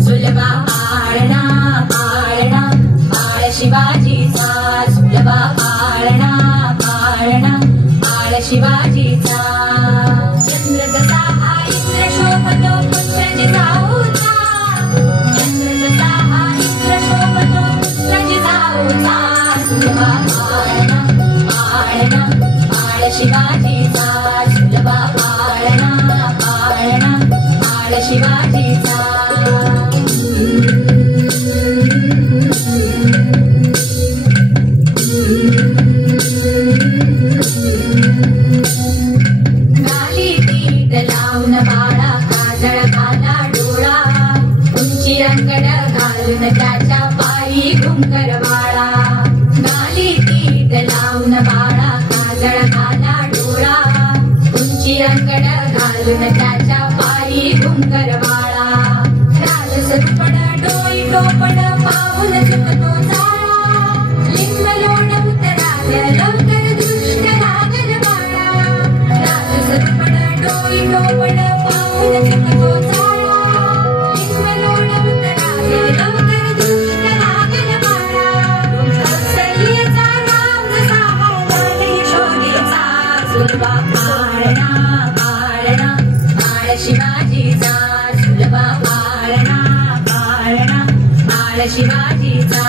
सुलभा पाळणा पाळणा पाळ शिवाजीचा सुलभा पाळणा पाळणा पाळ शिवाजीचा चंद्र जसा हा इंद्र शोभतो पुत्र जिजाऊचा चंद्र जसा हा इंद्र शोभतो पुत्र जिजाऊचा सुलभा पाळणा पाळणा पाळ शिवाजीचा सुलभा पाळणा पाळणा पाळ शिवाजीचा लावून बाळा काजळ घाला डोळा उंची रंगड घालून त्याच्या पायी घुंगर बाळा गाली तीत लावून बाळा काजळ घाला डोळा उंची रंगड घालून त्याच्या पायी घुंगर बाळा राजसरुपण डोई टोपण पाहून चुकतो जाळा लिंब लोण उतराल लवकर दृष्ट लागल बाळा राजसरुपण डोई टोपण पाहून चुकतो जाळा लिंब लोण उतराल लवकर दृष्ट लागल बाळा कौसल्यचा राम जसा वाढला यशोदेचा सुलभा पाळणा पाळणा पाळ शिवाजीचा सुलभा पाळणा पाळणा पाळ शिवाजीचा